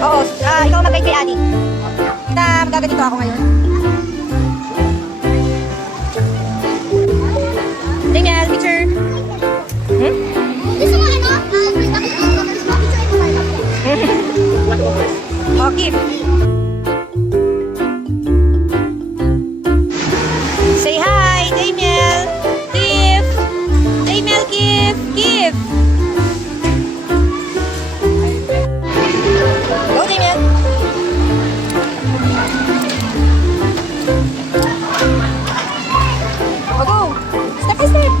Oo, ikaw mag-guide kay Adi. Kita magaganito ako ngayon. Daniel, picture. Hmm? Gusto mo ano? Okay. Say hi, Daniel. Give. Daniel, give. Give. Go, Daniel. Oh, go. Step by step.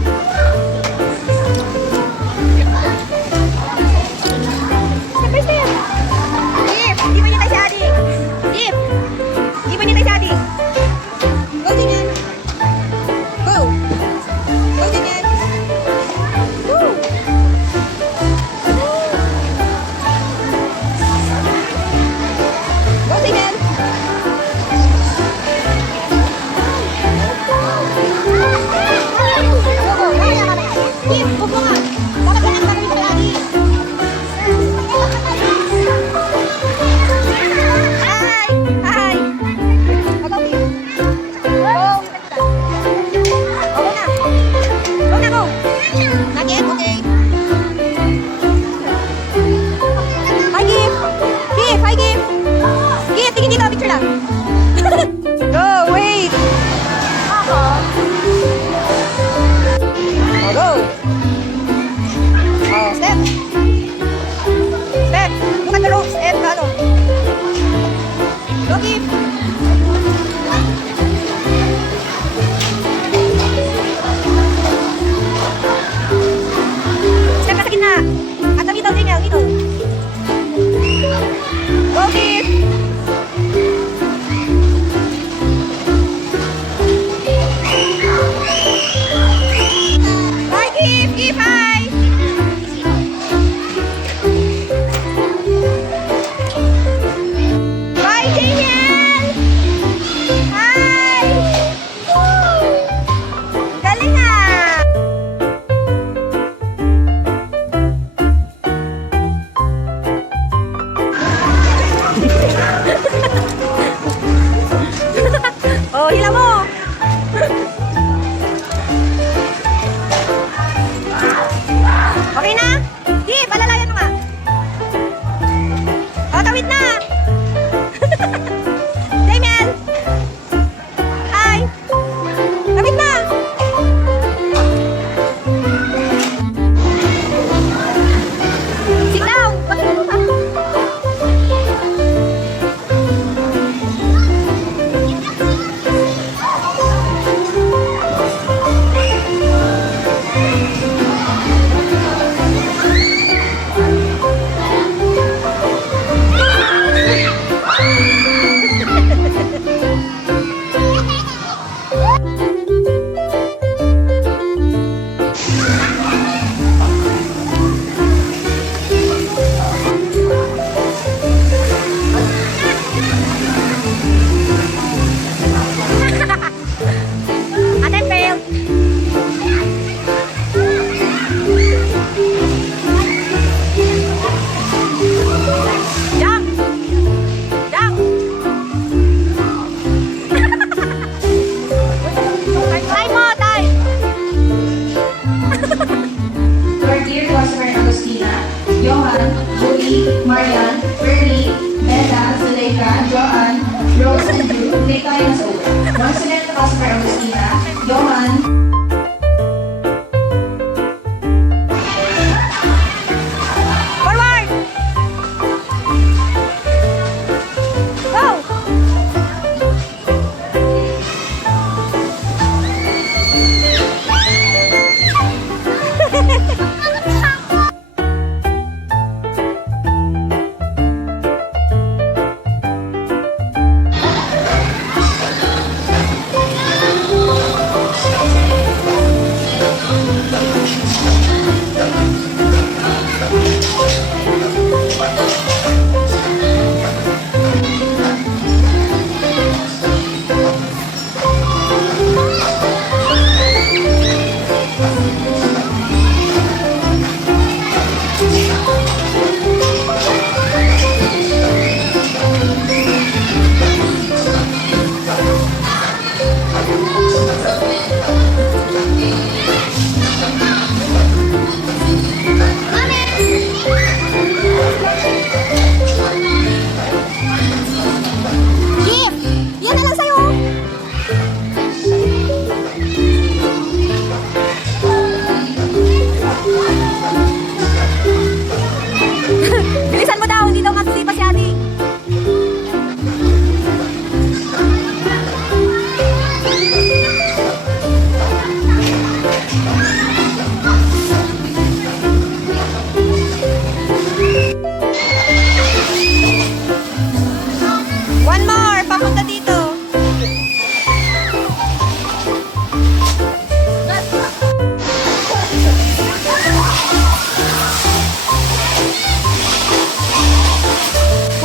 Step by step. Give. Di ba niya tayo si Adi? Give. Di ba niya tayo si Adi? Go, Daniel. Go. Go, Daniel. Go. Go, Daniel. Give. Huwag mo nga. Dapat ka lang gagawin kay Adi. Hi! Hi! Go, Give. Go! Go na! Go na, go! Not yet? Okay. Hi, Give! Give! Hi, Give! Give! Tingin dito, picture lang. Go! Wait! Oh, go! Oh, step! Step! Look at the ropes and ano. Go, Give! Step ka sa gitna. At sa middle, Daniel, middle. Go, Give! Hi, Give! Give, hi! Bye, Daniel! Hi! Woo! Galing ah! Oh, hila mo! Okay na? Di, palalayan mo nga. Oh, tawid na! Damian! Hi! Tawid na! Sit down! Bakit ano ba?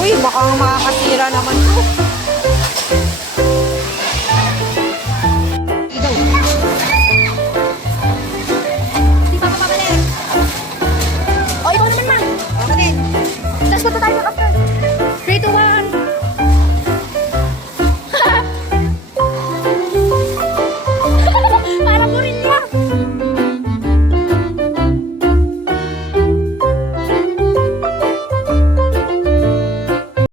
Uy, baka makakasira naman to.